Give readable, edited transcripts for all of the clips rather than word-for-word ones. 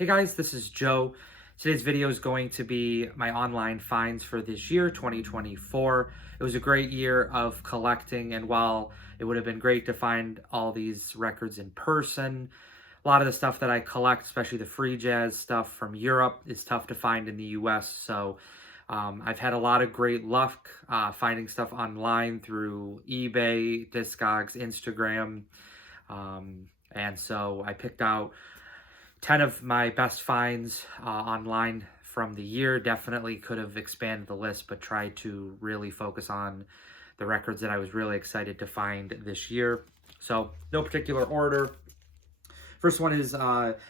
Hey guys, this is Joe. Today's video is going to be my online finds for this year, 2024. It was a great year of collecting, and while it would have been great to find all these records in person, a lot of the stuff that I collect, especially the free jazz stuff from Europe, is tough to find in the US. So I've had a lot of great luck finding stuff online through eBay, Discogs, Instagram. And so I picked out 10 of my best finds online from the year. Definitely could have expanded the list, but tried to really focus on the records that I was really excited to find this year. So no particular order. First one is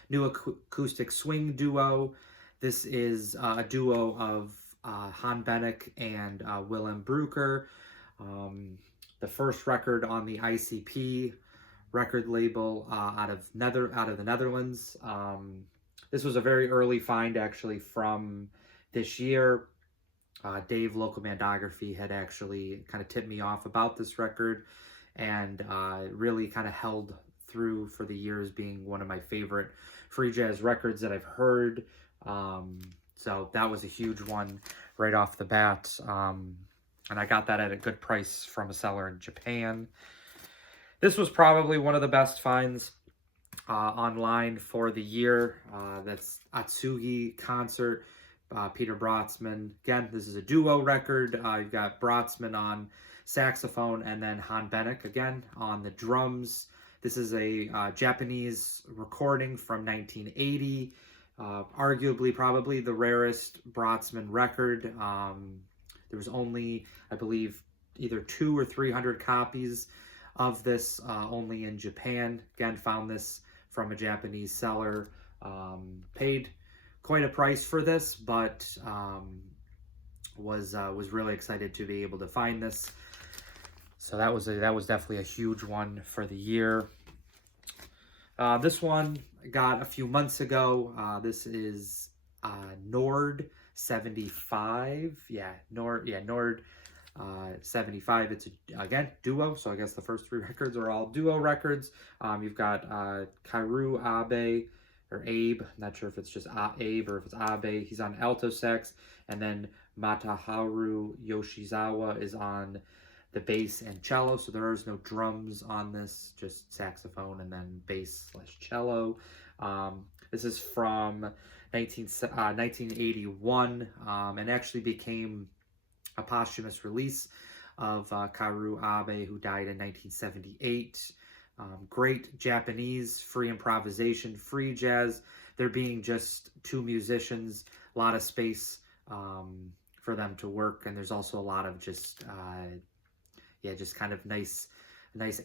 new Acoustic Swing Duo. This is a duo of Han Benek and Willem Bruker. The first record on the ICP record label out of the Netherlands. This was a very early find actually from this year. Dave Local Mandography had actually kind of tipped me off about this record, and really kind of held through for the years being one of my favorite free jazz records that I've heard. So that was a huge one right off the bat. And I got that at a good price from a seller in Japan. This was probably one of the best finds online for the year. That's Atsugi Concert, Peter Brotzman. Again, this is a duo record. You've got Brotzman on saxophone and then Han Benek again on the drums. This is a Japanese recording from 1980. Arguably, probably the rarest Brotzman record. There was only, I believe, either 200 or 300 copies of this only in Japan. Again, found this from a Japanese seller. Paid quite a price for this, but was really excited to be able to find this. So that was definitely a huge one for the year. This one I got a few months ago. This is Nord 75. Nord 75. It's again duo, so I guess the first three records are all duo records. You've got Kaoru Abe, or Abe, not sure if it's just Abe or if it's Abe. He's on alto sax, and then Mataharu Yoshizawa is on the bass and cello. So there is no drums on this, just saxophone and then bass / cello. This is from 1981, and actually became a posthumous release of Kaoru Abe, who died in 1978. Great Japanese free improvisation, free jazz. There being just two musicians, a lot of space for them to work, and there's also a lot of just just kind of nice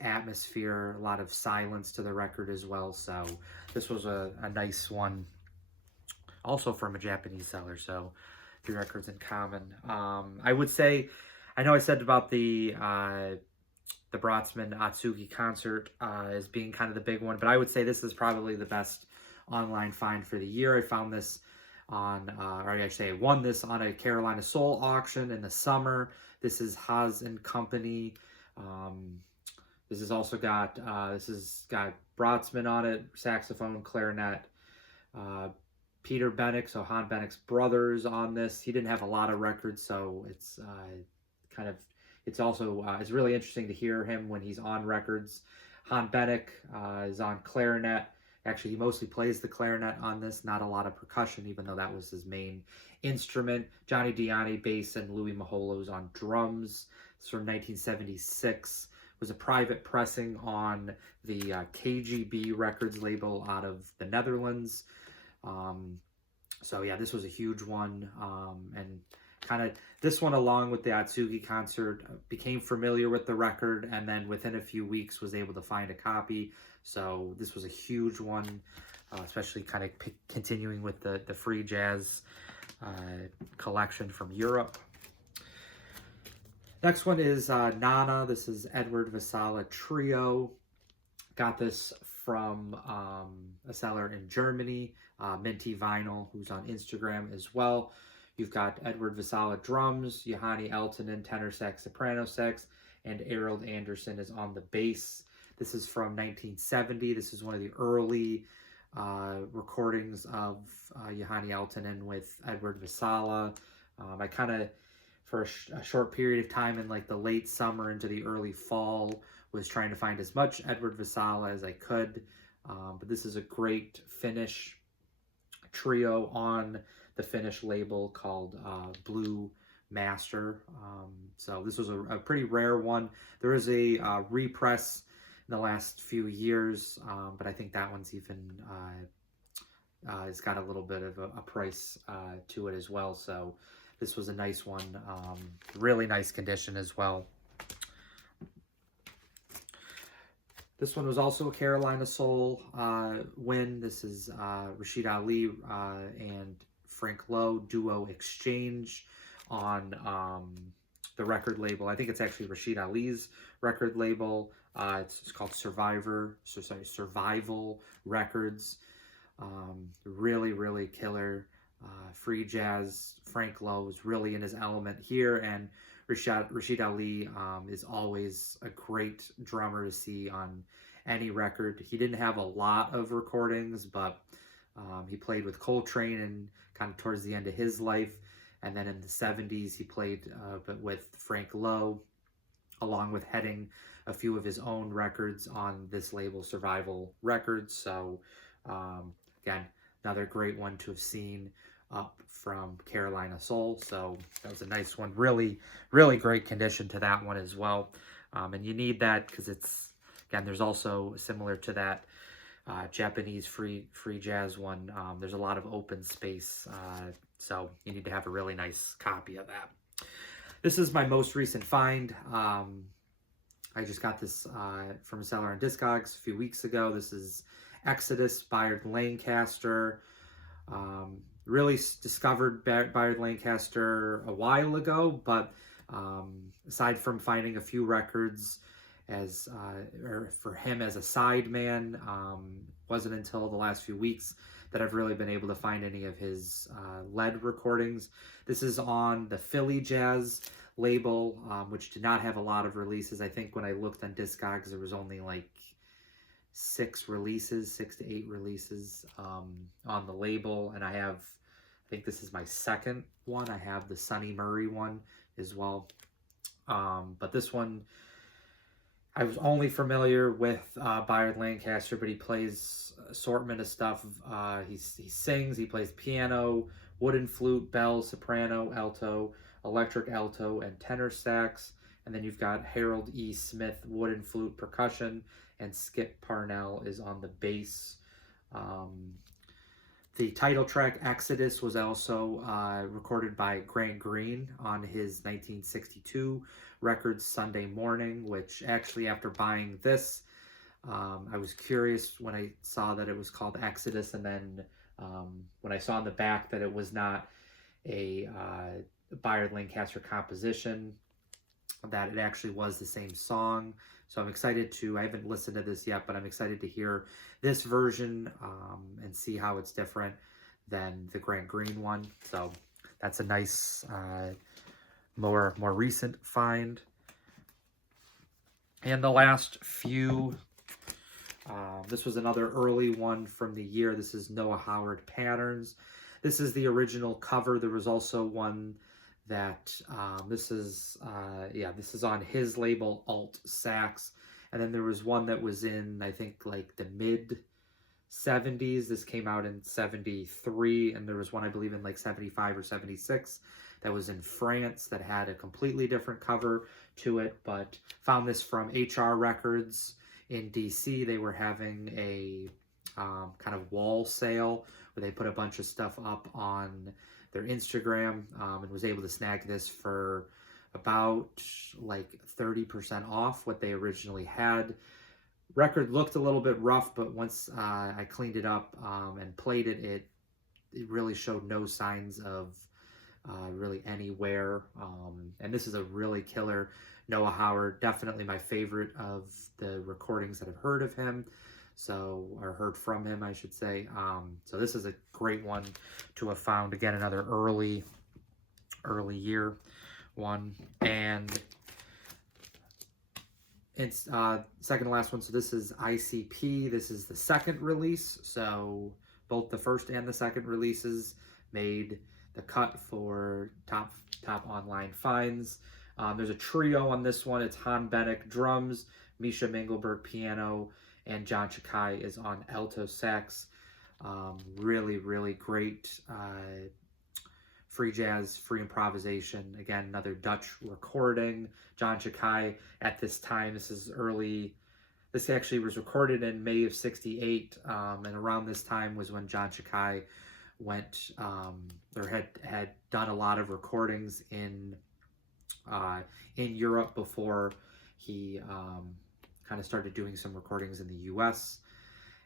atmosphere, a lot of silence to the record as well. So this was a nice one, also from a Japanese seller. So three records in common. I would say, I know I said about the Brotzman Atsugi Concert as being kind of the big one, but I would say this is probably the best online find for the year. I found this on, or actually I won this on a Carolina Soul auction in the summer. This is Haas and Company. This has also got, Brotzman on it, saxophone, clarinet, Peter Benek, so Han Benek's brothers on this. He didn't have a lot of records, so it's it's really interesting to hear him when he's on records. Han Benek is on clarinet. Actually, he mostly plays the clarinet on this, not a lot of percussion, even though that was his main instrument. Johnny Diani, bass, and Louis Maholo's on drums. It's from 1976. It was a private pressing on the KGB Records label out of the Netherlands. So yeah, this was a huge one, and kind of this one, along with the Atsugi Concert, became familiar with the record, and then within a few weeks was able to find a copy. So this was a huge one, especially kind of continuing with the free jazz collection from Europe. Next one is Nana. This is Edward Vasala Trio. Got this from a seller in Germany, Minty Vinyl, who's on Instagram as well. You've got Edward Vasala drums, Johanni Eltonen tenor sax, soprano sax, and Errol Anderson is on the bass. This is from 1970. This is one of the early recordings of Juhani Aaltonen with Edward Vasala. I kind of, for a short period of time in like the late summer into the early fall, was trying to find as much Edward Vasala as I could. But this is a great Finnish trio on the Finnish label called Blue Master. So this was a pretty rare one. There is a repress in the last few years, but I think that one's even it's got a little bit of a price to it as well. So this was a nice one, really nice condition as well. This one was also a Carolina Soul win. This is Rashid Ali and Frank Lowe Duo Exchange on the record label. I think it's actually Rashid Ali's record label. It's called Survival Records. Really, really killer free jazz. Frank Lowe was really in his element here, and Rashid Ali is always a great drummer to see on any record. He didn't have a lot of recordings, but he played with Coltrane and kind of towards the end of his life. And then in the 70s, he played but with Frank Lowe, along with heading a few of his own records on this label, Survival Records. So again, another great one to have seen up from Carolina Soul. So that was a nice one. Really, really great condition to that one as well. And you need that because it's, again, there's also similar to that Japanese free jazz one. There's a lot of open space. So you need to have a really nice copy of that. This is my most recent find. I just got this from a seller on Discogs a few weeks ago. This is Exodus Bayard Lancaster. Really discovered Bayard Lancaster a while ago, but aside from finding a few records as or for him as a sideman, wasn't until the last few weeks that I've really been able to find any of his lead recordings. This is on the Philly Jazz label, which did not have a lot of releases. I think when I looked on Discogs, there was only like 6 to 8 releases on the label, and I think this is my second one. I have the Sonny Murray one as well, but this one I was only familiar with Bayard Lancaster, but he plays assortment of stuff. He sings, he plays piano, wooden flute, bell, soprano, alto, electric alto, and tenor sax. And then you've got Harold E. Smith, wooden flute, percussion, and Skip Parnell is on the bass. The title track, Exodus, was also recorded by Grant Green on his 1962 record, Sunday Morning, which actually, after buying this, I was curious when I saw that it was called Exodus, and then when I saw on the back that it was not a Bayard Lancaster composition, that it actually was the same song. So I'm excited I haven't listened to this yet, but I'm excited to hear this version and see how it's different than the Grant Green one. So that's a nice, more recent find. And the last few, this was another early one from the year. This is Noah Howard Patterns. This is the original cover. There was also one that this is on his label, Alt Sax, and then there was one that was in, I think, like the mid 70s. This came out in 73, and there was one, I believe, in like 75 or 76 that was in France that had a completely different cover to it, but found this from HR Records in DC. They were having a kind of wall sale where they put a bunch of stuff up on their Instagram, and was able to snag this for about like 30% off what they originally had. Record looked a little bit rough, but once I cleaned it up and played it, it really showed no signs of really any wear. And this is a really killer Noah Howard, definitely my favorite of the recordings that I've heard of him. Or heard from him, I should say. So this is a great one to have found. Again, another early year one. And It's second to last one. So this is ICP. This is the second release. So both the first and the second releases made the cut for top online finds. There's a trio on this one. It's Han Benek drums, Misha Mengelberg piano, and John Chakai is on alto sax. Really, really great free jazz, free improvisation. Again, another Dutch recording. John Chakai at this time, this actually was recorded in May of '68, and around this time was when John Chakai went, or had done a lot of recordings in Europe before he kind of started doing some recordings in the US.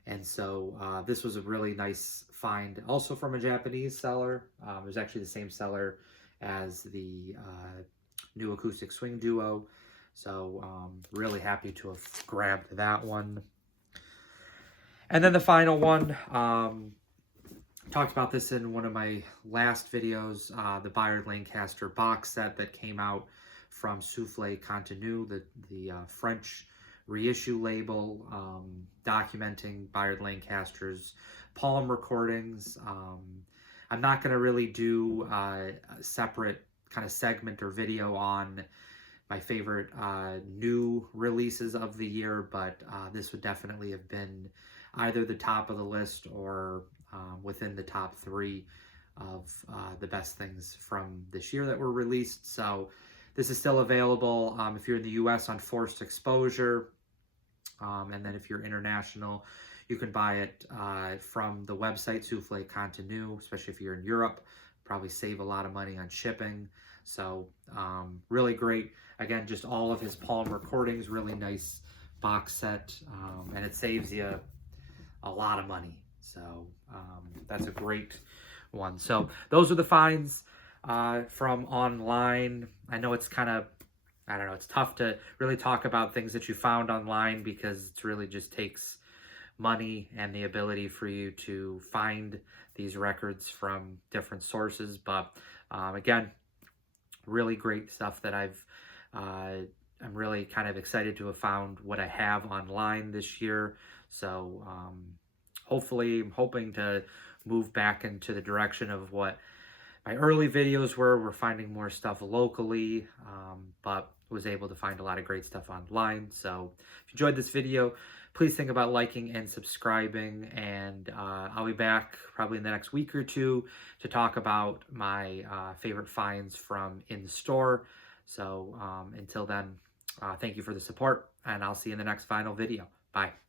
And so this was a really nice find, also from a Japanese seller. It was actually the same seller as the new Acoustic Swing Duo. So really happy to have grabbed that one. And then the final one, talked about this in one of my last videos, the Bayard Lancaster box set that came out from Souffle Continu, the French reissue label, documenting Bayard Lancaster's palm recordings. I'm not going to really do a separate kind of segment or video on my favorite new releases of the year, but this would definitely have been either the top of the list or within the top 3 of the best things from this year that were released. So this is still available if you're in the US on Forced Exposure. And then if you're international, you can buy it from the website Souffle Continu, especially if you're in Europe. Probably save a lot of money on shipping. So really great. Again, just all of his palm recordings, really nice box set. And it saves you a lot of money. So that's a great one. So those are the finds from online. I know it's kind of, I don't know, it's tough to really talk about things that you found online because it really just takes money and the ability for you to find these records from different sources. But again, really great stuff that I'm really kind of excited to have found what I have online this year. So hopefully, I'm hoping to move back into the direction of what my early videos were. We're finding more stuff locally, but was able to find a lot of great stuff online. So if you enjoyed this video, please think about liking and subscribing, and I'll be back probably in the next week or two to talk about my favorite finds from in the store. So until then, thank you for the support, and I'll see you in the next final video. Bye.